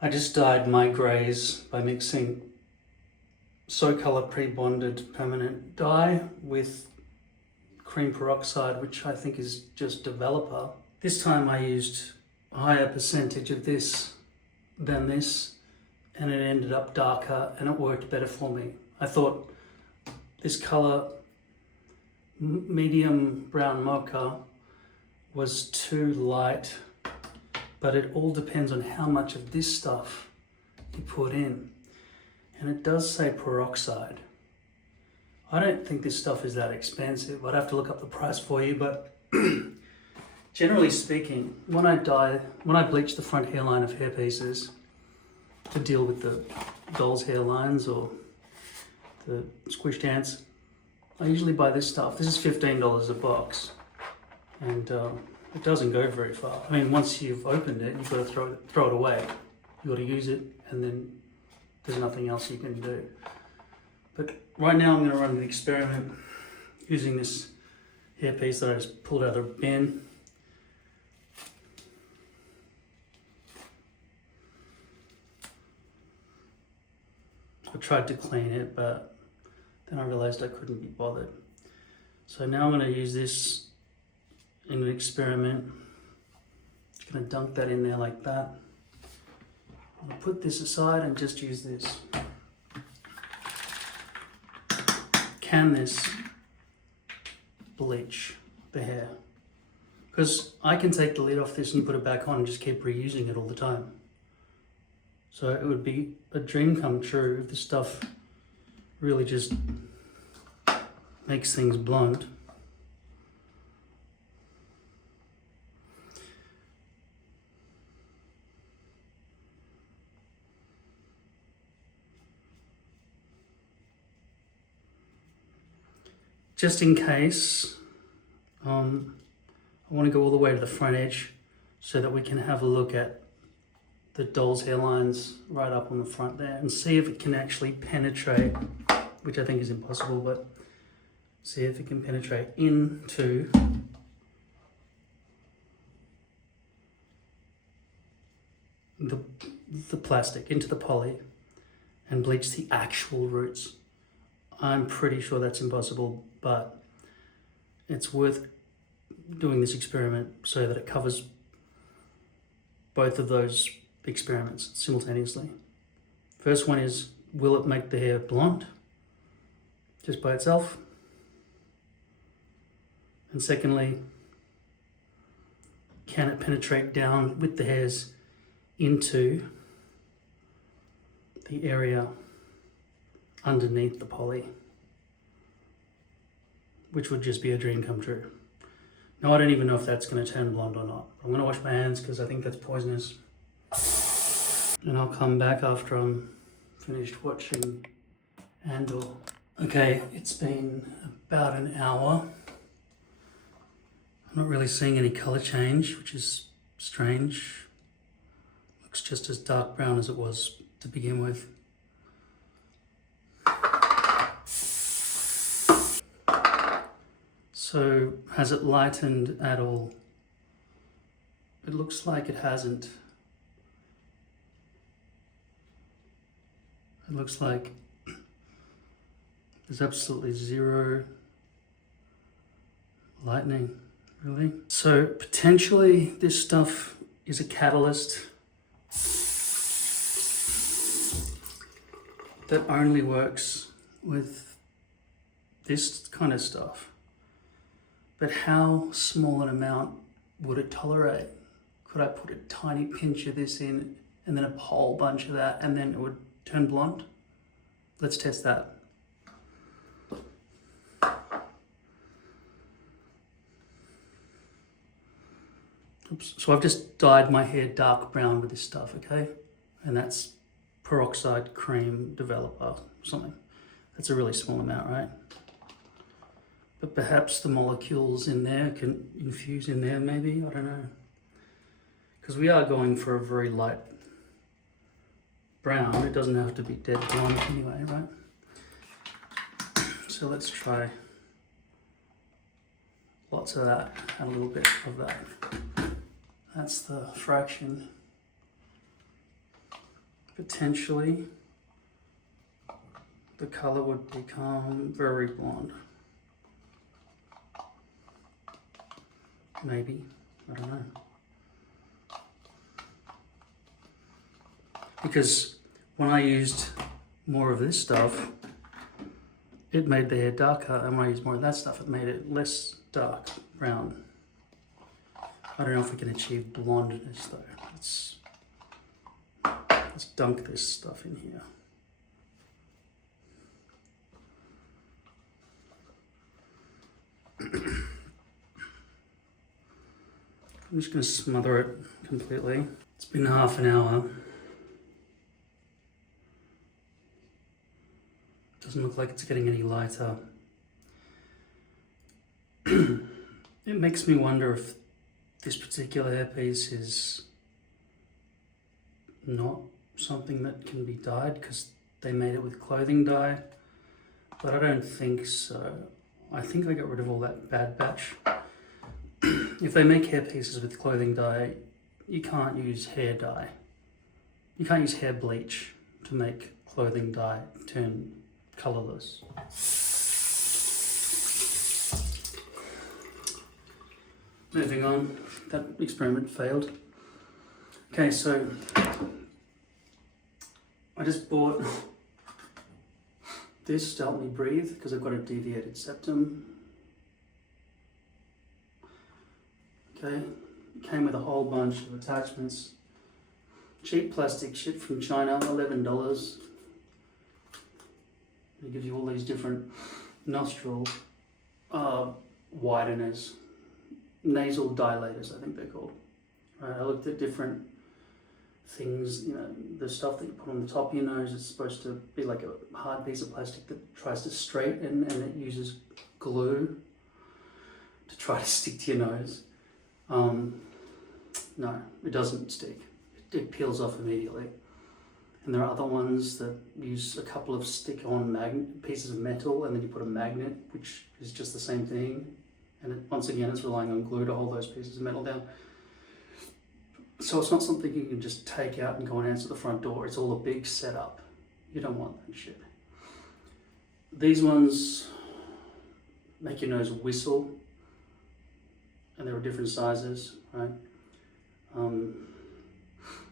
I just dyed my greys by mixing SoColor pre-bonded permanent dye with cream peroxide, which I think is just developer. This time I used a higher percentage of this than this, and it ended up darker and it worked better for me. I thought this color, medium brown mocha, was too light, but it all depends on how much of this stuff you put in. And it does say peroxide. I don't think this stuff is that expensive. I'd have to look up the price for you, but generally speaking, when I bleach the front hairline of Hairpieces to deal with the doll's hairlines or the squished ants, I usually buy this stuff. This is $15 a box, and it doesn't go very far. I mean, once you've opened it, you've got to throw it away. You've got to use it, and then there's nothing else you can do. But right now I'm going to run an experiment using this hairpiece that I just pulled out of the bin. I tried to clean it, but then I realized I couldn't be bothered. So now I'm going to use this in an experiment. Just going to dunk that in there like that. I'm going to put this aside and just use this. Can this bleach the hair? Because I can take the lid off this and put it back on and just keep reusing it all the time. So it would be a dream come true if this stuff really just makes things blonde. Just in case, I want to go all the way to the front edge so that we can have a look at the doll's hairlines right up on the front there and see if it can actually penetrate, which I think is impossible, but see if it can penetrate into the plastic, into the poly, and bleach the actual roots. I'm pretty sure that's impossible, but it's worth doing this experiment so that it covers both of those experiments simultaneously. First one is, will it make the hair blonde just by itself? And secondly, can it penetrate down with the hairs into the area underneath the poly, which would just be a dream come true. Now, I don't even know if that's going to turn blonde or not. I'm going to wash my hands because I think that's poisonous. And I'll come back after I'm finished watching Andor. Okay, it's been about an hour. I'm not really seeing any color change, which is strange. Looks just as dark brown as it was to begin with. So, has it lightened at all? It looks like it hasn't. It looks like there's absolutely zero lightening, really. So, potentially this stuff is a catalyst that only works with this kind of stuff. But how small an amount would it tolerate? Could I put a tiny pinch of this in and then a whole bunch of that and then it would turn blonde? Let's test that. Oops. So I've just dyed my hair dark brown with this stuff, okay? And that's peroxide cream developer or something. That's a really small amount, right? But perhaps the molecules in there can infuse in there maybe, I don't know. Because we are going for a very light brown. It doesn't have to be dead blonde anyway, right? So let's try lots of that and a little bit of that. That's the fraction. potentially the color would become very blonde. Maybe, I don't know. Because when I used more of this stuff, it made the hair darker, and when I used more of that stuff, it made it less dark brown. I don't know if we can achieve blondness though. Let's dunk this stuff in here. I'm just going to smother it completely. It's been half an hour. Doesn't look like it's getting any lighter. It makes me wonder if this particular hairpiece is not something that can be dyed because they made it with clothing dye, but I don't think so. I think I got rid of all that bad batch. If they make hairpieces with clothing dye, you can't use hair dye. You can't use hair bleach to make clothing dye turn colorless. Moving on, that experiment failed. Okay, so I just bought this to help me breathe because I've got a deviated septum. Okay, it came with a whole bunch of attachments. Cheap plastic shit from China, $11. It gives you all these different nostril wideners, nasal dilators, I think they're called. Right, I looked at different things, you know, the stuff that you put on the top of your nose is supposed to be like a hard piece of plastic that tries to straighten, and it uses glue to try to stick to your nose. No, it doesn't stick. It peels off immediately. And there are other ones that use a couple of stick-on pieces of metal, and then you put a magnet, which is just the same thing. And once again, it's relying on glue to hold those pieces of metal down. So it's not something you can just take out and go and answer the front door. It's all a big setup. You don't want that shit. These ones make your nose whistle, and there are different sizes, right?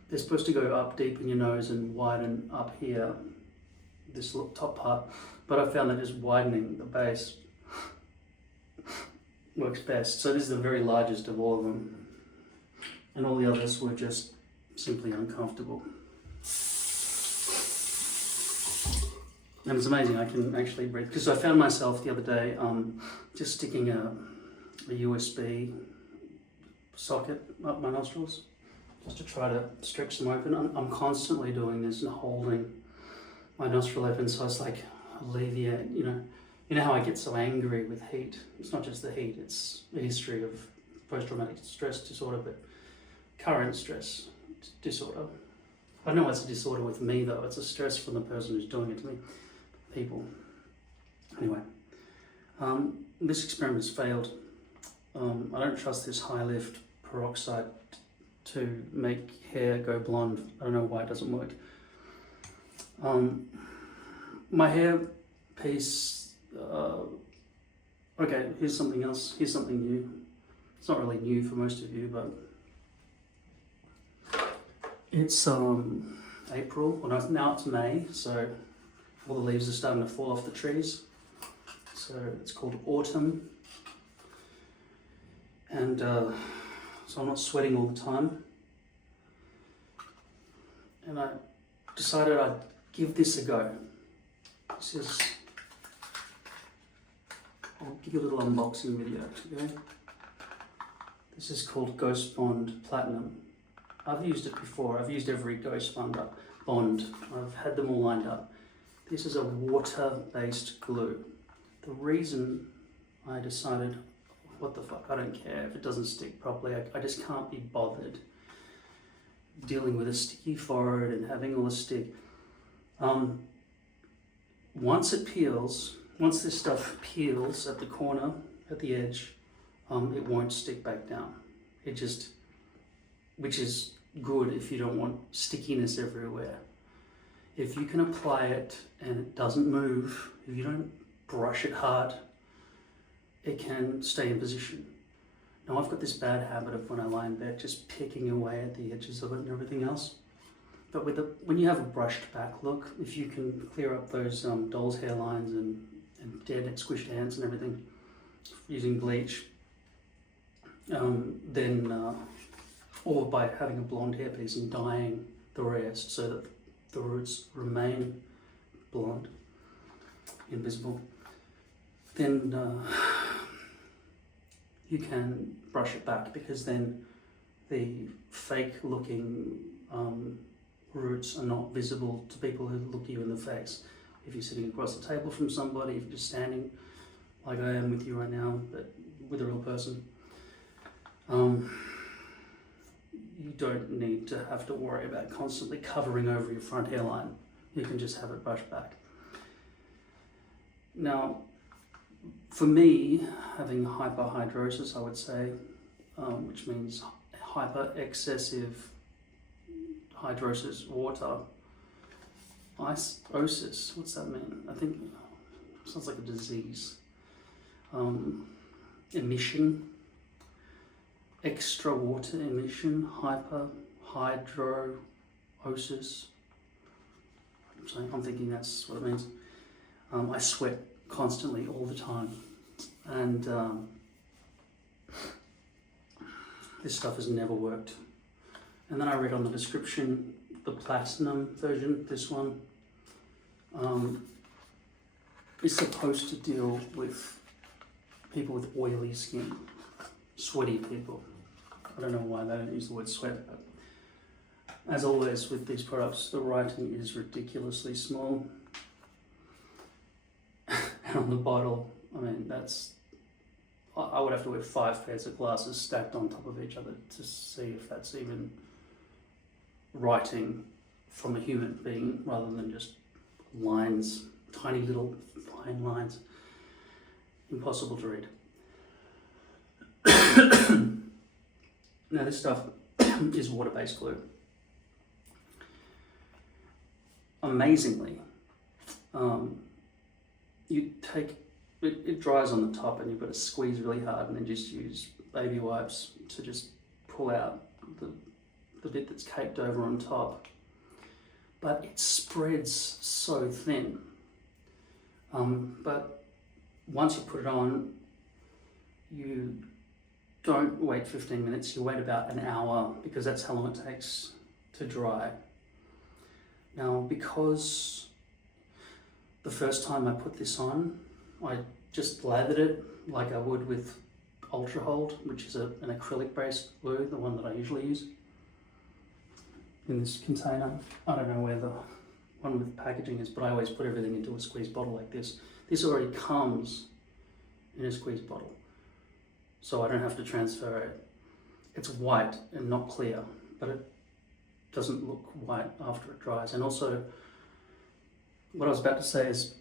They're supposed to go up deep in your nose and widen up here, this little top part, but I found that just widening the base works best. So this is the very largest of all of them, and all the others were just simply uncomfortable. And it's amazing, I can actually breathe, because I found myself the other day just sticking a USB socket up my nostrils just to try to stretch them open. I'm constantly doing this and holding my nostril open, so it's like alleviate, you know how I get so angry with heat. It's not just the heat, it's a history of post-traumatic stress disorder, but current stress disorder. I know it's a disorder with me though, it's a stress from the person who's doing it to me, people. Anyway, this experiment's failed. I don't trust this high lift peroxide to make hair go blonde. I don't know why it doesn't work. My hair piece, okay, here's something else. Here's something new. It's not really new for most of you, but it's April, well now it's May, so all the leaves are starting to fall off the trees. So it's called autumn. And so I'm not sweating all the time. And I decided I'd give this a go. This is, I'll give you a little unboxing video, okay? This is called Ghost Bond Platinum. I've used it before. I've used every Ghost Bond. I've had them all lined up. This is a water-based glue. The reason I decided, what the fuck, I don't care if it doesn't stick properly. I just can't be bothered dealing with a sticky forehead and having all the stick. Once it peels, once this stuff peels at the corner, at the edge, it won't stick back down. It just, which is good if you don't want stickiness everywhere. If you can apply it and it doesn't move, if you don't brush it hard, it can stay in position. Now I've got this bad habit of when I lie in bed just picking away at the edges of it and everything else. But when you have a brushed back look, if you can clear up those doll's hairlines and dead and squished ants and everything using bleach, or by having a blonde hairpiece and dyeing the rest so that the roots remain blonde, invisible, then you can brush it back, because then the fake looking roots are not visible to people who look you in the face. If you're sitting across the table from somebody, if you're just standing like I am with you right now, but with a real person, you don't need to have to worry about constantly covering over your front hairline. You can just have it brushed back. Now, for me, having hyperhidrosis, I would say, which means hyper-excessive hydrosis water, osis, what's that mean? I think it sounds like a disease. Emission, extra water emission, hyperhidrosis. I'm thinking that's what it means. I sweat constantly all the time, and this stuff has never worked. And then I read on the description, the platinum version, this one, is supposed to deal with people with oily skin, sweaty people. I don't know why they don't use the word sweat, but as always with these products, the writing is ridiculously small. And on the bottle, I mean, I would have to wear 5 pairs of glasses stacked on top of each other to see if that's even writing from a human being, rather than just lines, tiny little fine lines. Impossible to read. Now this stuff is water-based glue. Amazingly, you take it dries on the top, and you've got to squeeze really hard, and then just use baby wipes to just pull out the bit that's caked over on top. But it spreads so thin. But once you put it on, you don't wait 15 minutes, you wait about an hour, because that's how long it takes to dry. Now, because the first time I put this on, I just lathered it like I would with Ultra Hold, which is an acrylic-based glue, the one that I usually use in this container. I don't know where the one with packaging is, but I always put everything into a squeeze bottle like this. This already comes in a squeeze bottle, so I don't have to transfer it. It's white and not clear, but it doesn't look white after it dries. And also, what I was about to say is,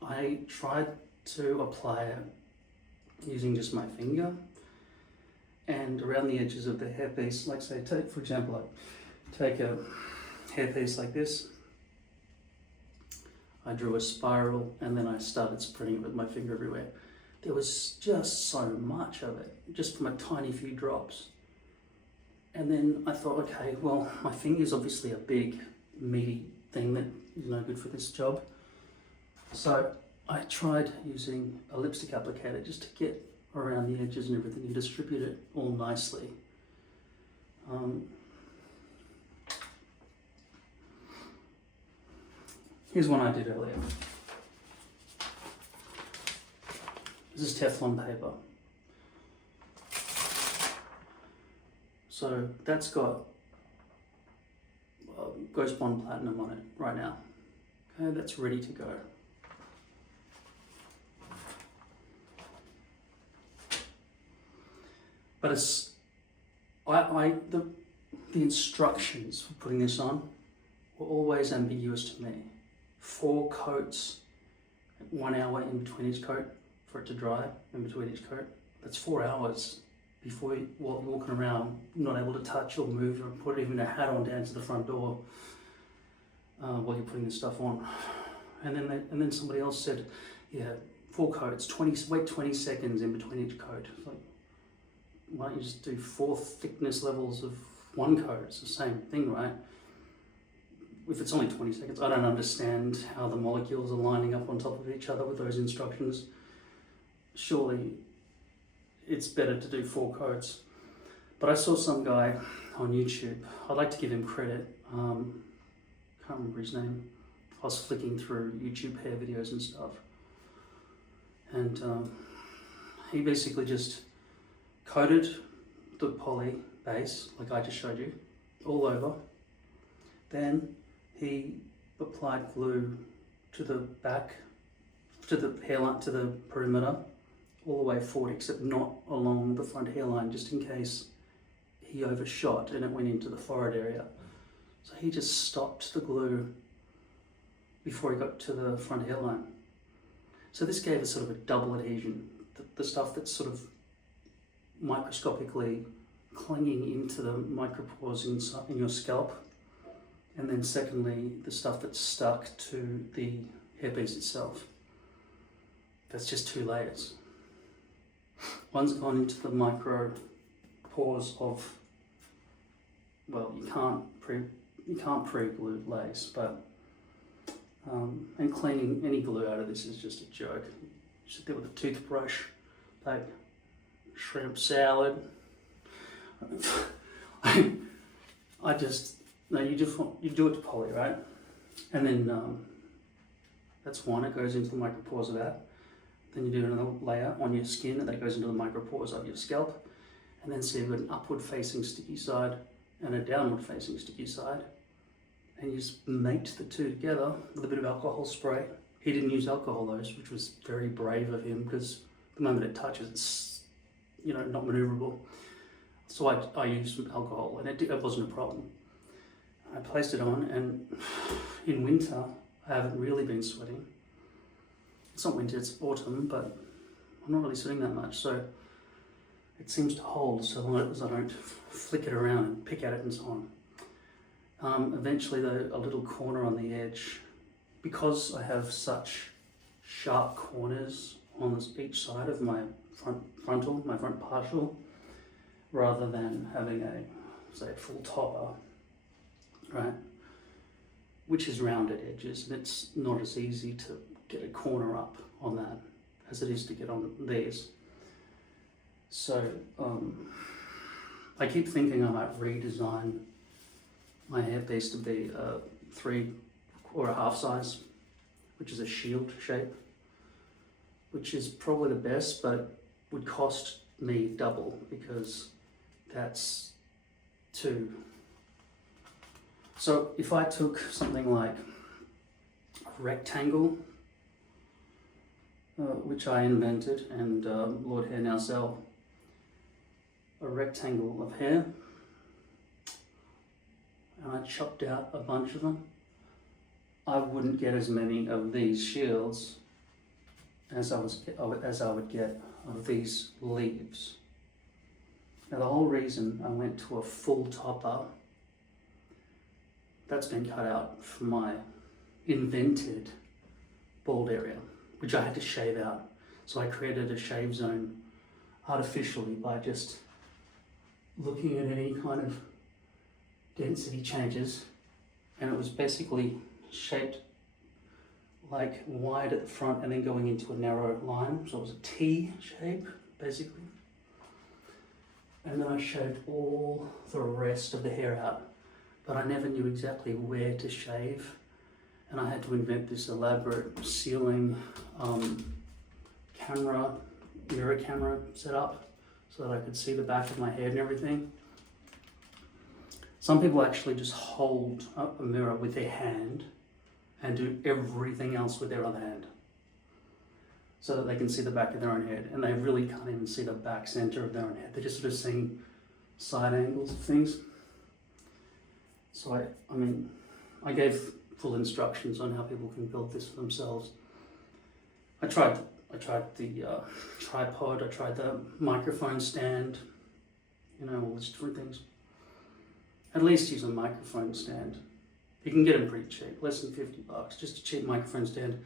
I tried to apply it using just my finger and around the edges of the hairpiece. Like, say, for example, I take a hairpiece like this, I drew a spiral, and then I started spreading it with my finger everywhere. There was just so much of it, just from a tiny few drops. And then I thought, okay, well, my finger's obviously a big, meaty thing that is no good for this job. So I tried using a lipstick applicator just to get around the edges and everything and distribute it all nicely. Here's one I did earlier. This is Teflon paper. So that's got Ghost Bond Platinum on it right now. Okay, that's ready to go. But it's, the instructions for putting this on were always ambiguous to me. 4 coats, 1 hour in between each coat for it to dry, in between each coat. That's 4 hours before you, while you're walking around, not able to touch or move or put even a hat on down to the front door while you're putting this stuff on. And then somebody else said, yeah, 4 coats, wait 20 seconds in between each coat. It's like, why don't you just do 4 thickness levels of 1 coat? It's the same thing, right? If it's only 20 seconds, I don't understand how the molecules are lining up on top of each other with those instructions. Surely it's better to do 4 coats. But I saw some guy on YouTube, I'd like to give him credit, can't remember his name. I was flicking through YouTube hair videos and stuff. And he basically just coated the poly base, like I just showed you, all over. Then he applied glue to the back, to the hairline, to the perimeter, all the way forward, except not along the front hairline, just in case he overshot and it went into the forehead area. So he just stopped the glue before he got to the front hairline. So this gave us sort of a double adhesion. The stuff that's sort of microscopically clinging into the micropores in your scalp, and then secondly, the stuff that's stuck to the hairpiece itself. That's just 2 layers. One's gone into the micro pores of, well, you can't pre-glue lace, but and cleaning any glue out of this is just a joke. You sit there with a toothbrush, like shrimp salad. I just, no, you do it to poly, right? And then that's one, it goes into the micropores of that. Then you do another layer on your skin that goes into the micropores of your scalp. And then so you've got an upward facing sticky side and a downward facing sticky side. And you just mate the 2 together with a bit of alcohol spray. He didn't use alcohol though, which was very brave of him, because the moment it touches, it's, you know, not maneuverable. So I used some alcohol, and it wasn't a problem. I placed it on, and in winter, I haven't really been sweating. It's not winter, it's autumn, but I'm not really sweating that much, so it seems to hold so long as I don't flick it around and pick at it and so on. Eventually though, a little corner on the edge, because I have such sharp corners on each side of my front partial, rather than having a, say, full topper, right, which is rounded edges, and it's not as easy to get a corner up on that as it is to get on these. So I keep thinking I might redesign my hairpiece to be a 3 1/2 size, which is a shield shape, which is probably the best, but would cost me double, because that's 2. So if I took something like a rectangle, which I invented, and Lord Hair Nasal, a rectangle of hair, and I chopped out a bunch of them, I wouldn't get as many of these shields as I would get of these leaves. Now the whole reason I went to a full topper, that's been cut out from my invented bald area, which I had to shave out. So I created a shave zone artificially by just looking at any kind of density changes, and it was basically shaped like wide at the front and then going into a narrow line, so it was a T shape basically. And then I shaved all the rest of the hair out, but I never knew exactly where to shave, and I had to invent this elaborate sealing mirror camera setup so that I could see the back of my head and everything. Some people actually just hold up a mirror with their hand and do everything else with their other hand so that they can see the back of their own head, and they really can't even see the back center of their own head. They're just sort of seeing side angles of things. So I gave full instructions on how people can build this for themselves. I tried the tripod, I tried the microphone stand, you know, all these different things. At least use a microphone stand. You can get them pretty cheap, less than $50. Just a cheap microphone stand.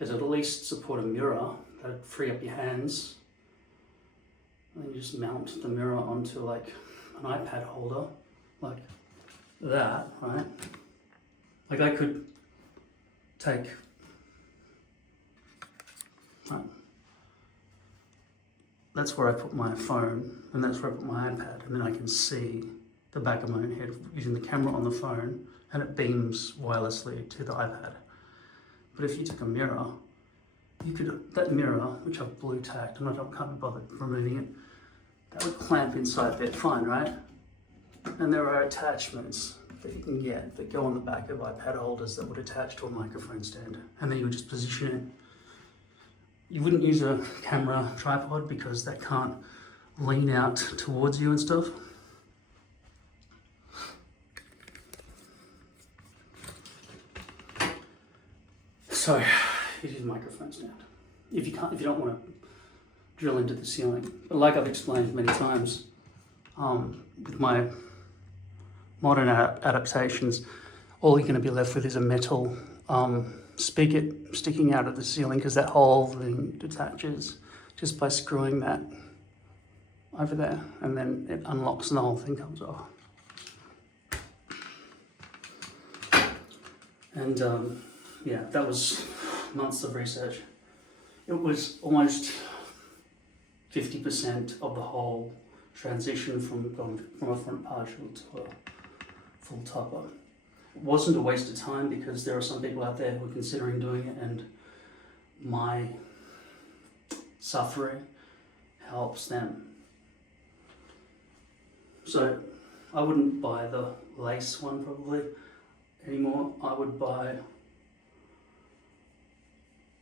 It'll at least support a mirror. That'd free up your hands. And you just mount the mirror onto like an iPad holder, like that, right? Like I could take, right, that's where I put my phone, and that's where I put my iPad, and then I can see the back of my own head using the camera on the phone, and it beams wirelessly to the iPad. But if you took a mirror, you could, that mirror, which I've blue tacked, and I can't be bothered removing it, that would clamp inside there, fine, right? And there are attachments that you can get that go on the back of iPad holders that would attach to a microphone stand, and then you would just position it. You wouldn't use a camera tripod because that can't lean out towards you and stuff. So you use a microphone stand. If you don't want to drill into the ceiling. But like I've explained many times, with my modern adaptations, all you're going to be left with is a metal spigot sticking out of the ceiling, because that whole thing detaches just by screwing that over there, and then it unlocks and the whole thing comes off. And yeah, that was months of research. It was almost 50% of the whole transition from going from a front partial to a full topper. It wasn't a waste of time, because there are some people out there who are considering doing it, and my suffering helps them. So I wouldn't buy the lace one probably anymore. I would buy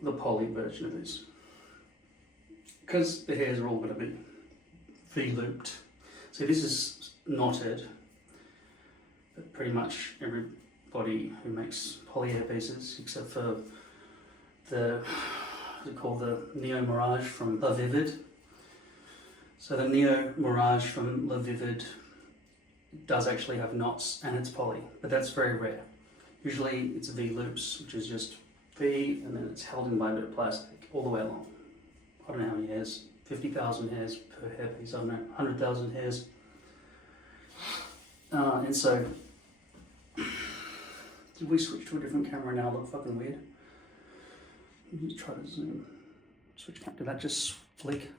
the poly version of this, because the hairs are all going to be V-looped. So this is knotted, but pretty much everybody who makes poly hairpieces, except for the, they're called the Neo Mirage from La Vivid. So the Neo Mirage from La Vivid does actually have knots, and it's poly, but that's very rare. Usually it's V-loops, which is just V, and then it's held in by a bit of plastic all the way along. I don't know how many hairs, 50,000 hairs per hairpiece, I don't know, 100,000 hairs. And so, did we switch to a different camera now? Look fucking weird. Let me try to zoom. Switch camera, did that just flick?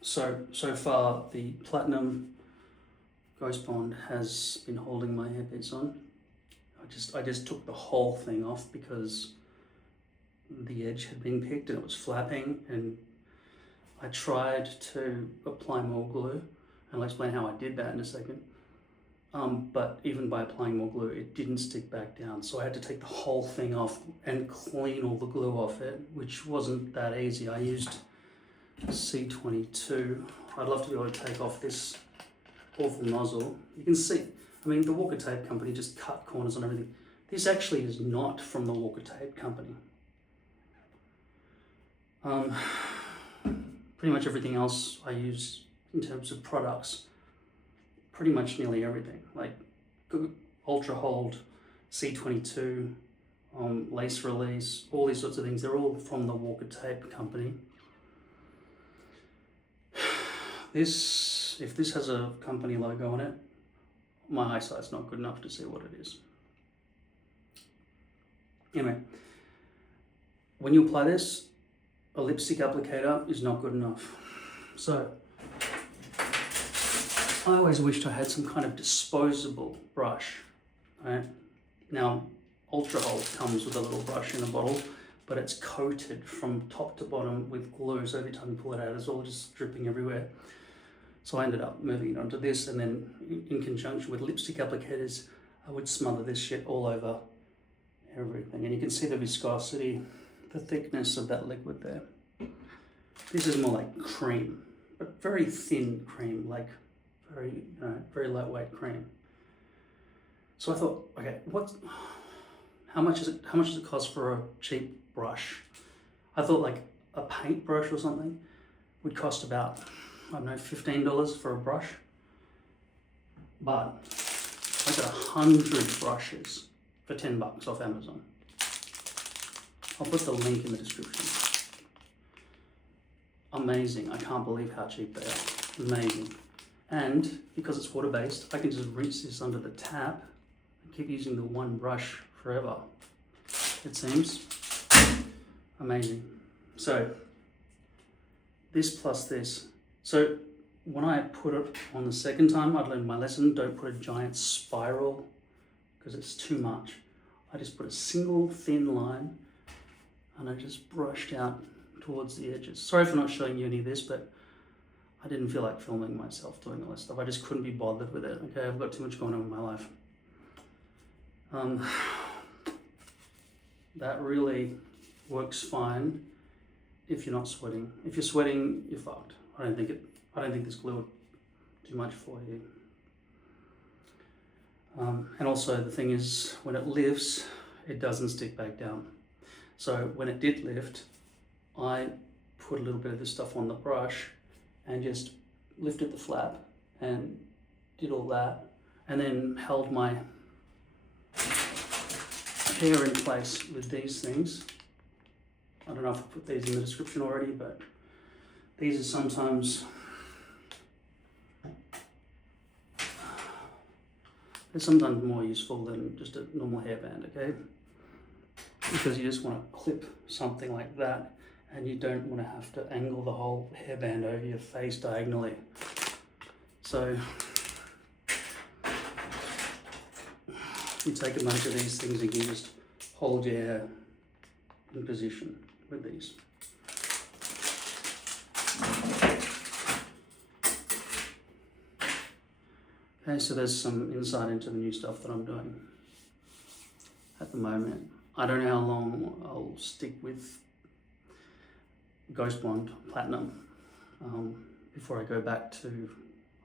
So far the platinum Ghost Bond has been holding my hairpiece on. I just took the whole thing off because the edge had been picked and it was flapping, and I tried to apply more glue, and I'll explain how I did that in a second. But even by applying more glue, it didn't stick back down. So I had to take the whole thing off and clean all the glue off it, which wasn't that easy. I used C22. I'd love to be able to take off this awful nozzle. You can see, I mean, the Walker Tape Company just cut corners on everything. This actually is not from the Walker Tape Company. Pretty much everything else I use in terms of products, pretty much nearly everything, like Ultra Hold, C22, Lace Release, all these sorts of things, they're all from the Walker Tape Company. If this has a company logo on it, my eyesight's not good enough to see what it is. Anyway, when you apply this, a lipstick applicator is not good enough. So, I always wished I had some kind of disposable brush, right? Now, Ultra Hold comes with a little brush in a bottle, but it's coated from top to bottom with glue, so every time you pull it out, it's all just dripping everywhere. So I ended up moving it onto this, and then in conjunction with lipstick applicators, I would smother this shit all over everything. And you can see the viscosity, the thickness of that liquid there. This is more like cream, but very thin cream, like very lightweight cream. So I thought, okay, how much does it cost for a cheap brush? I thought like a paintbrush or something would cost about, I don't know, $15 for a brush. But I got 100 brushes for $10 off Amazon. I'll put the link in the description. Amazing. I can't believe how cheap they are. Amazing. And because it's water-based, I can just rinse this under the tap and keep using the one brush forever, it seems. Amazing. So, this plus this. So, when I put it on the second time, I'd learned my lesson, don't put a giant spiral because it's too much. I just put a single thin line and I just brushed out towards the edges. Sorry for not showing you any of this, but I didn't feel like filming myself doing all this stuff. I just couldn't be bothered with it. Okay, I've got too much going on in my life. That really works fine if you're not sweating. If you're sweating, you're fucked. I don't think this glue would do much for you. And also the thing is, when it lifts, it doesn't stick back down. So when it did lift, I put a little bit of this stuff on the brush and just lifted the flap and did all that, and then held my hair in place with these things. I don't know if I put these in the description already, but these are sometimes, they're sometimes more useful than just a normal hairband, okay? Because you just want to clip something like that and you don't want to have to angle the whole hairband over your face diagonally. So you take a bunch of these things and you just hold your hair in position with these. Okay, so there's some insight into the new stuff that I'm doing at the moment. I don't know how long I'll stick with Ghost Blonde Platinum before I go back to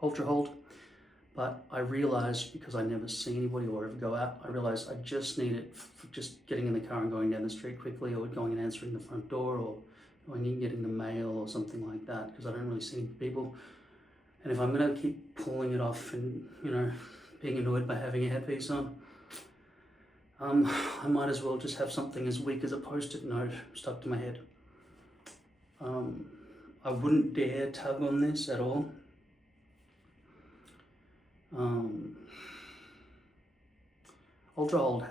Ultra Hold, but I realized, because I never see anybody or ever go out, I realized I just need it for just getting in the car and going down the street quickly, or going and answering the front door, or going and getting the mail or something like that, because I don't really see any people. And if I'm going to keep pulling it off and, you know, being annoyed by having a headpiece on, I might as well just have something as weak as a post-it note stuck to my head. I wouldn't dare tug on this at all. Ultra Hold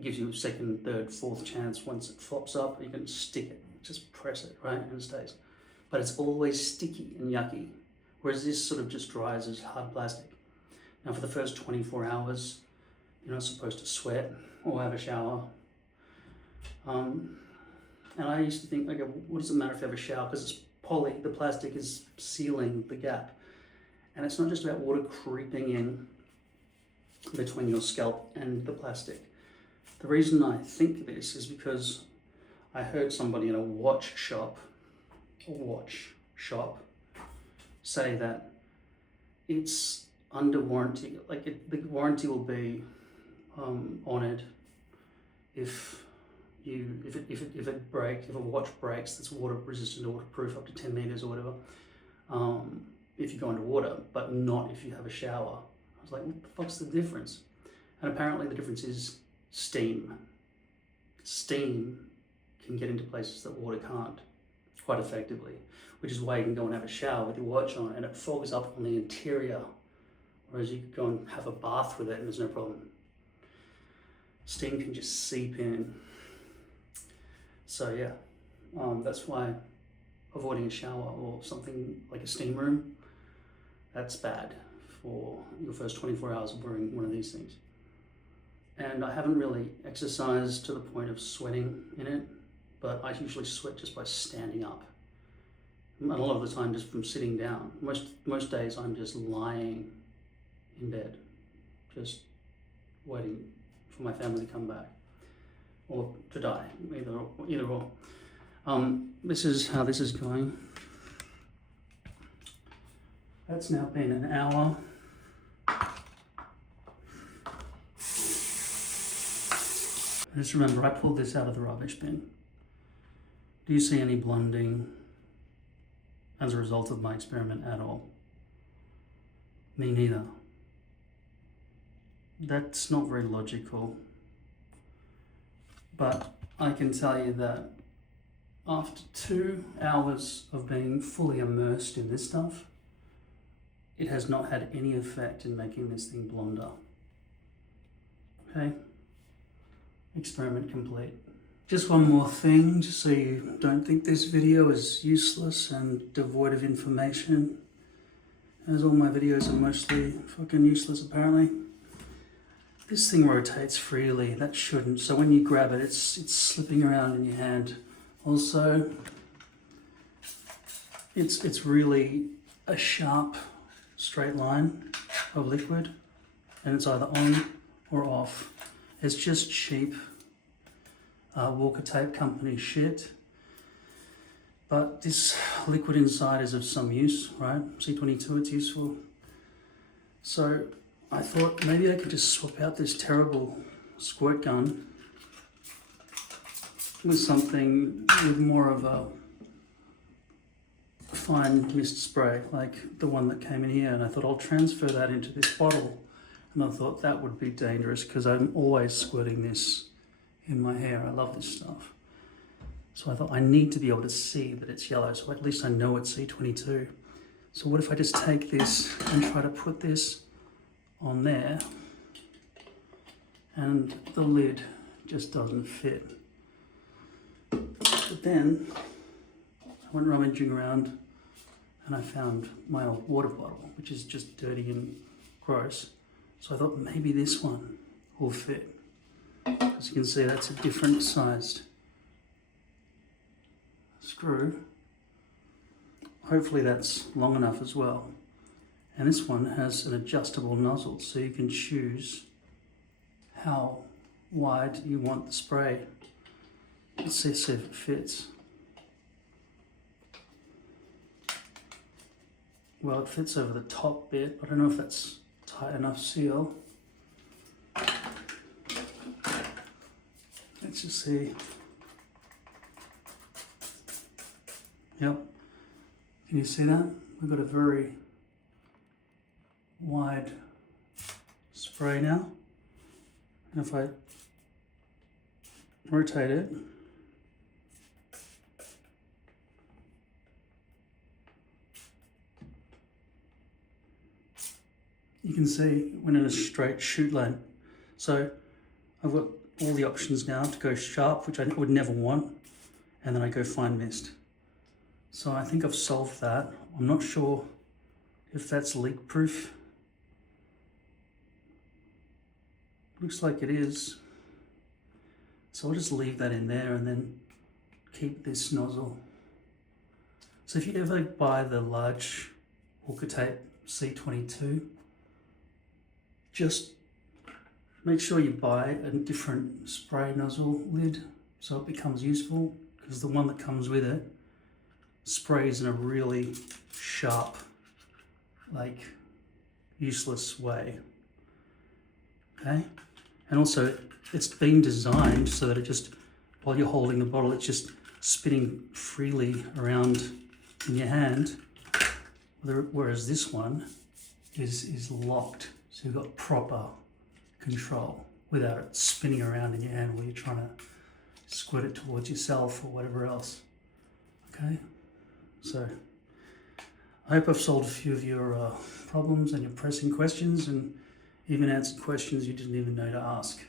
gives you a second, third, fourth chance. Once it flops up, you can stick it, just press it, right, and it stays. But it's always sticky and yucky, whereas this sort of just dries as hard plastic. Now for the first 24 hours, you're not supposed to sweat or have a shower. And I used to think, okay, what does it matter if you have a shower? Because it's poly, the plastic is sealing the gap. And it's not just about water creeping in between your scalp and the plastic. The reason I think this is because I heard somebody in a watch shop say that it's under warranty. Like the warranty will be honoured if a watch breaks that's water resistant or waterproof up to 10 meters or whatever, if you go into water, but not if you have a shower. I was like, what the fuck's the difference? And apparently the difference is steam. Steam can get into places that water can't quite effectively, which is why you can go and have a shower with your watch on and it fogs up on the interior, whereas you could go and have a bath with it and there's no problem. Steam can just seep in. So yeah, that's why avoiding a shower or something like a steam room, that's bad for your first 24 hours of wearing one of these things. And I haven't really exercised to the point of sweating in it, but I usually sweat just by standing up. And a lot of the time just from sitting down. Most days I'm just lying in bed, just waiting for my family to come back. Or to die, either or. This is how this is going. That's now been an hour. Just remember, I pulled this out of the rubbish bin. Do you see any blending as a result of my experiment at all? Me neither. That's not very logical. But I can tell you that after 2 hours of being fully immersed in this stuff, it has not had any effect in making this thing blonder. Okay? Experiment complete. Just one more thing, just so you don't think this video is useless and devoid of information, as all my videos are mostly fucking useless apparently. This thing rotates freely, that shouldn't, so when you grab it, it's slipping around in your hand. Also, it's really a sharp straight line of liquid, and it's either on or off. It's just cheap Walker Tape Company shit. But this liquid inside is of some use, right? C22, it's useful. So I thought maybe I could just swap out this terrible squirt gun with something with more of a fine mist spray, like the one that came in here. And I thought I'll transfer that into this bottle. And I thought that would be dangerous because I'm always squirting this in my hair. I love this stuff. So I thought I need to be able to see that it's yellow, so at least I know it's C22. So what if I just take this and try to put this on there, and the lid just doesn't fit. But then I went rummaging around and I found my old water bottle, which is just dirty and gross. So I thought maybe this one will fit. As you can see, that's a different sized screw. Hopefully that's long enough as well. And this one has an adjustable nozzle, so you can choose how wide you want the spray. Let's see if it fits. Well, it fits over the top bit. I don't know if that's tight enough seal. Let's just see. Yep. Can you see that? We've got a very wide spray now. And if I rotate it, you can see when in a straight shoot line. So I've got all the options now to go sharp, which I would never want, and then I go fine mist. So I think I've solved that. I'm not sure if that's leak proof. Looks like it is. So I'll just leave that in there and then keep this nozzle. So if you ever buy the large Walker Tape C22, just make sure you buy a different spray nozzle lid so it becomes useful, because the one that comes with it sprays in a really sharp, like useless way. Okay? And also it's been designed so that it just, while you're holding the bottle, it's just spinning freely around in your hand, whereas this one is locked, so you've got proper control without it spinning around in your hand while you're trying to squirt it towards yourself or whatever else. Okay, so I hope I've solved a few of your problems and your pressing questions, and even answered questions you didn't even know to ask.